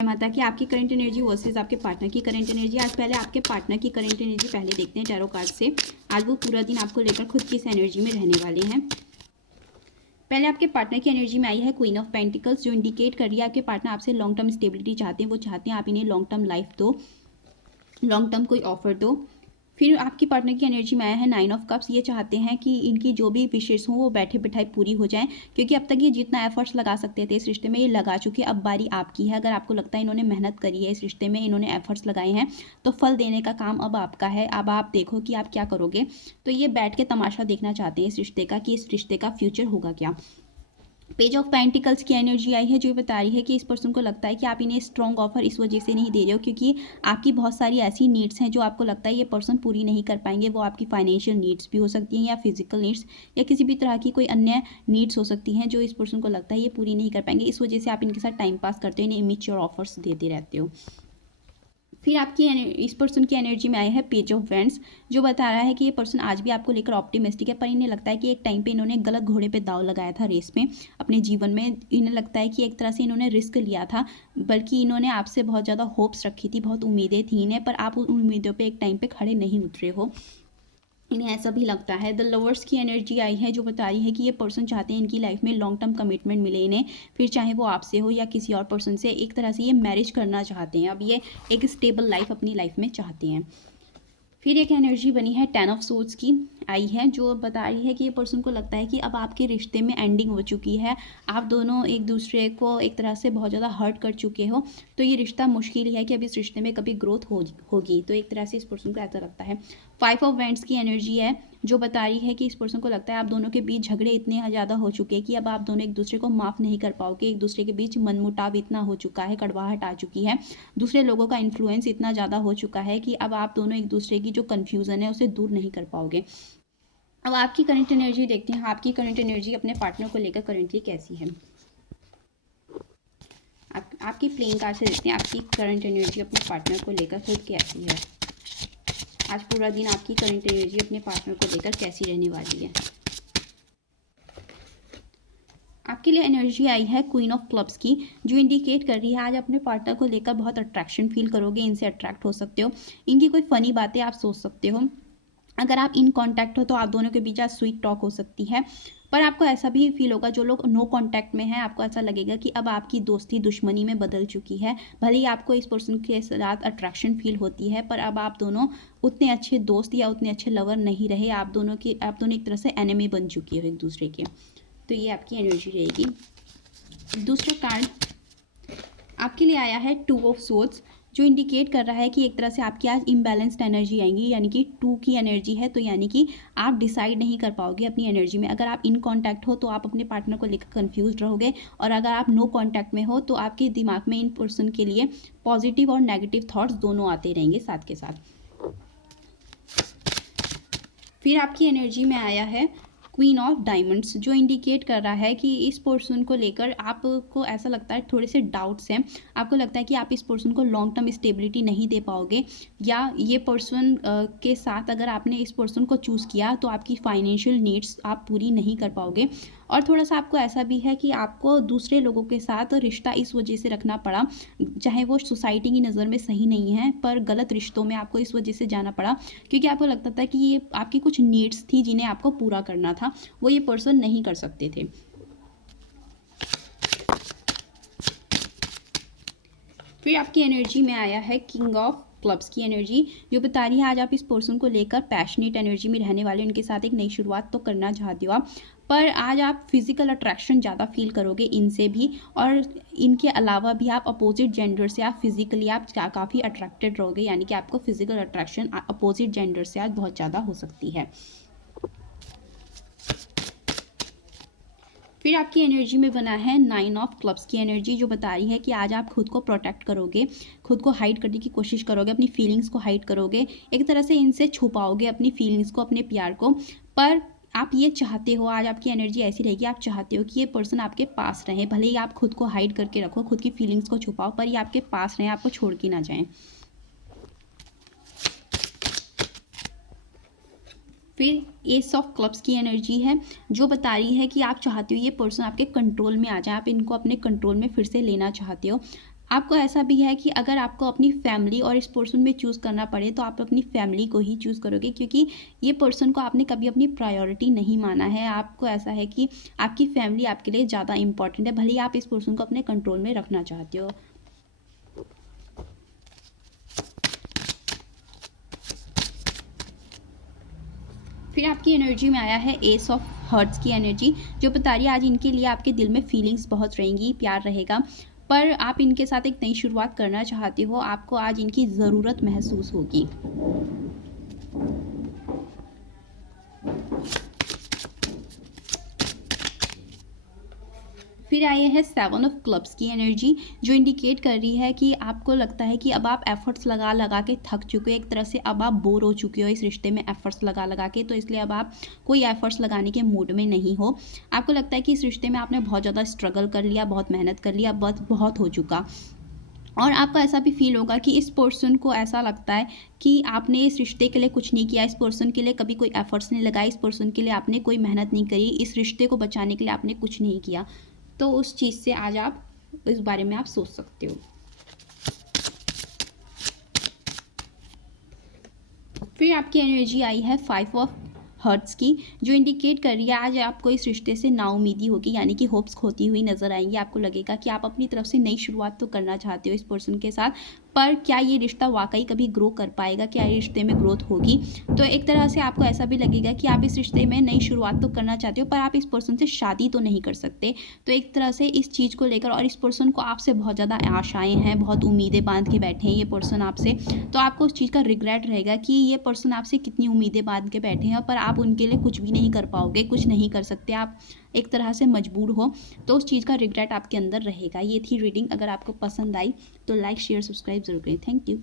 माता की आपकी करंट एनर्जी वर्सेस आपके पार्टनर की करंट एनर्जी। आज पहले आपके पार्टनर की करंट एनर्जी पहले देखते हैं टैरो कार्ड से। आज वो पूरा दिन आपको लेकर खुद की इस एनर्जी में रहने वाले हैं। पहले आपके पार्टनर की एनर्जी में आई है क्वीन ऑफ पेंटिकल्स, जो इंडिकेट कर रही है आपके पार्टनर आपसे लॉन्ग टर्म स्टेबिलिटी चाहते हैं। वो चाहते हैं आप इन्हें लॉन्ग टर्म लाइफ दो, लॉन्ग टर्म कोई ऑफर दो। फिर आपकी पार्टनर की एनर्जी में आया है 9 ऑफ कप्स। ये चाहते हैं कि इनकी जो भी विशेष हों वो बैठे बिठाए पूरी हो जाएं, क्योंकि अब तक ये जितना एफर्ट्स लगा सकते थे इस रिश्ते में ये लगा चुके। अब बारी आपकी है। अगर आपको लगता है इन्होंने मेहनत करी है इस रिश्ते में, इन्होंने एफर्ट्स लगाए हैं, तो फल देने का काम अब आपका है। अब आप देखो कि आप क्या करोगे। तो ये बैठ के तमाशा देखना चाहते हैं इस रिश्ते का, कि इस रिश्ते का फ्यूचर होगा क्या। पेज ऑफ पेंटिकल्स की एनर्जी आई है, जो बता रही है कि इस पर्सन को लगता है कि आप इन्हें स्ट्रॉन्ग ऑफर इस वजह से नहीं दे रहे हो क्योंकि आपकी बहुत सारी ऐसी नीड्स हैं जो आपको लगता है ये पर्सन पूरी नहीं कर पाएंगे। वो आपकी फाइनेंशियल नीड्स भी हो सकती हैं, या फिजिकल नीड्स, या किसी भी तरह की कोई अन्य नीड्स हो सकती हैं जो इस पर्सन को लगता है ये पूरी नहीं कर पाएंगे। इस वजह से आप इनके साथ टाइम पास करते हो, इन्हें इमेच्योर ऑफर्स देते रहते हो। फिर आपकी इस पर्सन की एनर्जी में आया है पेज ऑफ वेंड्स, जो बता रहा है कि ये पर्सन आज भी आपको लेकर ऑप्टिमिस्टिक है, पर इन्हें लगता है कि एक टाइम पे इन्होंने गलत घोड़े पे दाव लगाया था रेस में अपने जीवन में। इन्हें लगता है कि एक तरह से इन्होंने रिस्क लिया था, बल्कि इन्होंने आपसे बहुत ज़्यादा होप्स रखी थी, बहुत उम्मीदें थी इन्हें, पर आप उन उम्मीदों पर एक टाइम पर खड़े नहीं उतरे हो। इन्हें ऐसा भी लगता है। द लवर्स की एनर्जी आई है, जो बता रही है कि ये पर्सन चाहते हैं इनकी लाइफ में लॉन्ग टर्म कमिटमेंट मिले इन्हें, फिर चाहे वो आपसे हो या किसी और पर्सन से। एक तरह से ये मैरिज करना चाहते हैं, अब ये एक स्टेबल लाइफ अपनी लाइफ में चाहते हैं। फिर एक एनर्जी बनी है 10 ऑफ सोर्ड्स की आई है, जो बता रही है कि ये पर्सन को लगता है कि अब आपके रिश्ते में एंडिंग हो चुकी है। आप दोनों एक दूसरे को एक तरह से बहुत ज़्यादा हर्ट कर चुके हो, तो ये रिश्ता मुश्किल ही है कि अब इस रिश्ते में कभी ग्रोथ होगी। तो एक तरह से इस पर्सन को ऐसा लगता है। 5 ऑफ वेंड्स की एनर्जी है, जो बता रही है कि इस पर्सन को लगता है आप दोनों के बीच झगड़े इतने ज़्यादा हो चुके हैं कि अब आप दोनों एक दूसरे को माफ़ नहीं कर पाओगे। एक दूसरे के बीच मनमुटाव इतना हो चुका है, कड़वाहट आ चुकी है, दूसरे लोगों का इन्फ्लुएंस इतना ज़्यादा हो चुका है कि अब आप दोनों एक दूसरे की जो कन्फ्यूज़न है उसे दूर नहीं कर पाओगे। अब आपकी करंट एनर्जी देखते हैं, आपकी करंट एनर्जी अपने पार्टनर को लेकर करंटली कैसी है। आपकी प्लेइंग कार्ड से देखते हैं आपकी करंट एनर्जी अपने पार्टनर को लेकर खुद कैसी है। आज पूरा दिन आपकी करंट एनर्जी अपने पार्टनर को लेकर कैसी रहने वाली है। आपके लिए एनर्जी आई है क्वीन ऑफ क्लब्स की, जो इंडिकेट कर रही है आज अपने पार्टनर को लेकर बहुत अट्रैक्शन फील करोगे, इनसे अट्रैक्ट हो सकते हो, इनकी कोई फ़नी बातें आप सोच सकते हो। अगर आप इन कांटेक्ट हो तो आप दोनों के बीच आज स्वीट टॉक हो सकती है। पर आपको ऐसा भी फील होगा, जो लोग नो कांटेक्ट में हैं, आपको ऐसा लगेगा कि अब आपकी दोस्ती दुश्मनी में बदल चुकी है। भले ही आपको इस पर्सन के साथ अट्रैक्शन फील होती है, पर अब आप दोनों उतने अच्छे दोस्त या उतने अच्छे लवर नहीं रहे। आप दोनों एक तरह से एनिमी बन चुकी हो एक दूसरे के। तो ये आपकी एनर्जी रहेगी। दूसरा कार्ड आपके लिए आया है 2 ऑफ सोर्ड्स, जो इंडिकेट कर रहा है कि एक तरह से आपकी आज इम्बैलेंस्ड एनर्जी आएंगी, यानी कि 2 की एनर्जी है, तो यानी कि आप डिसाइड नहीं कर पाओगे अपनी एनर्जी में। अगर आप इन कांटेक्ट हो तो आप अपने पार्टनर को लेकर कंफ्यूज रहोगे, और अगर आप नो कांटेक्ट में हो तो आपके दिमाग में इन पर्सन के लिए पॉजिटिव और नेगेटिव थॉट्स दोनों आते रहेंगे साथ के साथ। फिर आपकी एनर्जी में आया है क्वीन ऑफ डायमंड्स, जो इंडिकेट कर रहा है कि इस पर्सन को लेकर आपको ऐसा लगता है थोड़े से डाउट्स हैं। आपको लगता है कि आप इस पर्सन को लॉन्ग टर्म स्टेबिलिटी नहीं दे पाओगे, या ये पर्सन के साथ अगर आपने इस पर्सन को चूज़ किया तो आपकी फाइनेंशियल नीड्स आप पूरी नहीं कर पाओगे। और थोड़ा सा आपको ऐसा भी है कि आपको दूसरे लोगों के साथ रिश्ता इस वजह से रखना पड़ा, चाहे वो सोसाइटी की नज़र में सही नहीं है, पर गलत रिश्तों में आपको इस वजह से जाना पड़ा, क्योंकि आपको लगता था कि ये आपकी कुछ नीड्स थी जिन्हें आपको पूरा करना था, वो ये पर्सन नहीं कर सकते थे। फिर आपकी एनर्जी में आया है किंग ऑफ क्लब्स की एनर्जी, जो बता रही है आज आप इस पर्सन को लेकर पैशनेट एनर्जी में रहने वाले, उनके साथ एक नई शुरुआत तो करना चाहते हो आप, पर आज आप फिजिकल अट्रैक्शन ज़्यादा फील करोगे इनसे भी, और इनके अलावा भी आप अपोजिट जेंडर से आप फिजिकली आप काफ़ी अट्रैक्टेड रहोगे, यानी कि आपको फिजिकल अट्रैक्शन अपोजिट जेंडर से आज बहुत ज़्यादा हो सकती है। फिर आपकी एनर्जी में बना है 9 ऑफ क्लब्स की एनर्जी, जो बता रही है कि आज आप खुद को प्रोटेक्ट करोगे, खुद को हाइड करने की कोशिश करोगे, अपनी फीलिंग्स को हाइड करोगे, एक तरह से इनसे छुपाओगे अपनी फीलिंग्स को, अपने प्यार को। पर आप ये चाहते हो, आज आपकी एनर्जी ऐसी रहेगी, आप चाहते हो कि ये पर्सन आपके पास रहे, भले ही आप खुद को हाइड करके रखो, खुद की फीलिंग्स को छुपाओ, पर ये आपके पास रहें, आपको छोड़ के ना जाएं। फिर एस ऑफ क्लब्स की एनर्जी है, जो बता रही है कि आप चाहते हो ये पर्सन आपके कंट्रोल में आ जाए, आप इनको अपने कंट्रोल में फिर से लेना चाहते हो। आपको ऐसा भी है कि अगर आपको अपनी फैमिली और इस पर्सन में चूज़ करना पड़े तो आप अपनी फैमिली को ही चूज़ करोगे, क्योंकि ये पर्सन को आपने कभी अपनी प्रायोरिटी नहीं माना है। आपको ऐसा है कि आपकी फैमिली आपके लिए ज़्यादा इंपॉर्टेंट है, भले ही आप इस पर्सन को अपने कंट्रोल में रखना चाहते हो। फिर आपकी एनर्जी में आया है एस ऑफ हर्ट्स की एनर्जी, जो बता रही है आज इनके लिए आपके दिल में फीलिंग्स बहुत रहेंगी, प्यार रहेगा, पर आप इनके साथ एक नई शुरुआत करना चाहते हो। आपको आज इनकी ज़रूरत महसूस होगी। फिर आए हैं 7 ऑफ क्लब्स की एनर्जी, जो इंडिकेट कर रही है कि आपको लगता है कि अब आप एफर्ट्स लगा लगा के थक चुके हो, एक तरह से अब आप बोर हो चुके हो इस रिश्ते में एफर्ट्स लगा लगा के, तो इसलिए अब आप कोई एफर्ट्स लगाने के मूड में नहीं हो। आपको लगता है कि इस रिश्ते में आपने बहुत ज़्यादा स्ट्रगल कर लिया, बहुत मेहनत कर लिया, बहुत हो चुका। और आपको ऐसा भी फील होगा कि इस पर्सन को ऐसा लगता है कि आपने इस रिश्ते के लिए कुछ नहीं किया, इस पर्सन के लिए कभी कोई एफर्ट्स नहीं लगाए, इस पर्सन के लिए आपने कोई मेहनत नहीं करी, इस रिश्ते को बचाने के लिए आपने कुछ नहीं किया। तो उस चीज़ से आज आप इस बारे में आप सोच सकते हो। फिर आपकी एनर्जी आई है 5 ऑफ हर्ट्स की, जो इंडिकेट कर रही है आज आपको इस रिश्ते से नाउमीदी होगी, यानी कि होप्स खोती हुई नजर आएंगी। आपको लगेगा कि आप अपनी तरफ से नई शुरुआत तो करना चाहते हो इस पर्सन के साथ, पर क्या ये रिश्ता वाकई कभी ग्रो कर पाएगा, क्या ये रिश्ते में ग्रोथ होगी। तो एक तरह से आपको ऐसा भी लगेगा कि आप इस रिश्ते में नई शुरुआत तो करना चाहते हो, पर आप इस पर्सन से शादी तो नहीं कर सकते। तो एक तरह से इस चीज़ को लेकर, और इस पर्सन को आपसे बहुत ज़्यादा आशाएं हैं, बहुत उम्मीदें बांध के बैठे हैं ये पर्सन आपसे, तो आपको उस चीज़ का रिग्रेट रहेगा कि ये पर्सन आपसे कितनी उम्मीदें बांध के बैठे हैं, पर आप उनके लिए कुछ भी नहीं कर पाओगे, कुछ नहीं कर सकते, आप एक तरह से मजबूर हो। तो उस चीज़ का रिग्रेट आपके अंदर रहेगा। ये थी रीडिंग। अगर आपको पसंद आई तो लाइक शेयर सब्सक्राइब जरूर करें। Thank you.